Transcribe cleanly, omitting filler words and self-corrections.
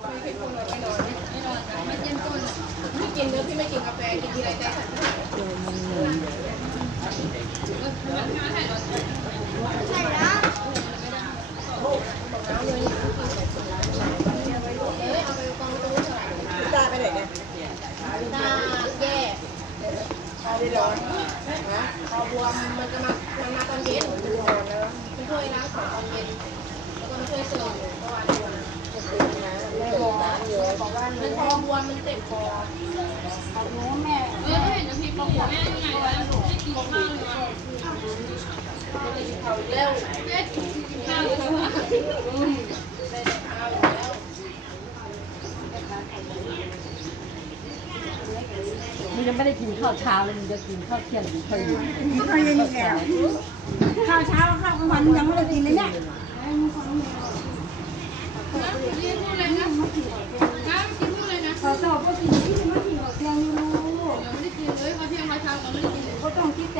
ไม่คนไม่นอนไม่นอนไม่เย็นต้นพี่กินเนื้อพี่ไม่กินกาแฟกินทีไรใจสั่นใช่แล้วบอกน้ำเลยเอาไปกองตู้ตาไปไหนเนี่ยตาแย่ตาได้ร้อนนะพอบวมมันจะมาตอนเย็นมันช่วยล้างของตอนเย็นแล้วก็มาช่วยเสริมเมื่อวานบวมไม่พอบอกว่ามันพอบวมมันเจ็บคอเอาหนูแม่ถ้าเห็นน้ำพริกปลาหมูแม่ยังไงวะไม่กินข้าวเลยเขาเร็วเด็ดข้าวเลยได้ข้าวแล้ว มันยังไม่ได้กินข้าวเช้าเลยมันจะกินข้าวเที่ยงหรือข้าวเย็น ข้าวเย็นอีกแล้วข้าวเช้าข้าวกลางวันยังไม่ได้กินเลยเนี่ย กินพูดเลยนะน้ำกินพูดเลยนะ ขอตอบว่ากินที่ไม่กินหรอกเที่ยงอยู่ ยังไม่ได้กินเลยข้าวเที่ยงข้าวเช้าเราไม่ได้กินเลย ก็ต้องคิดแต่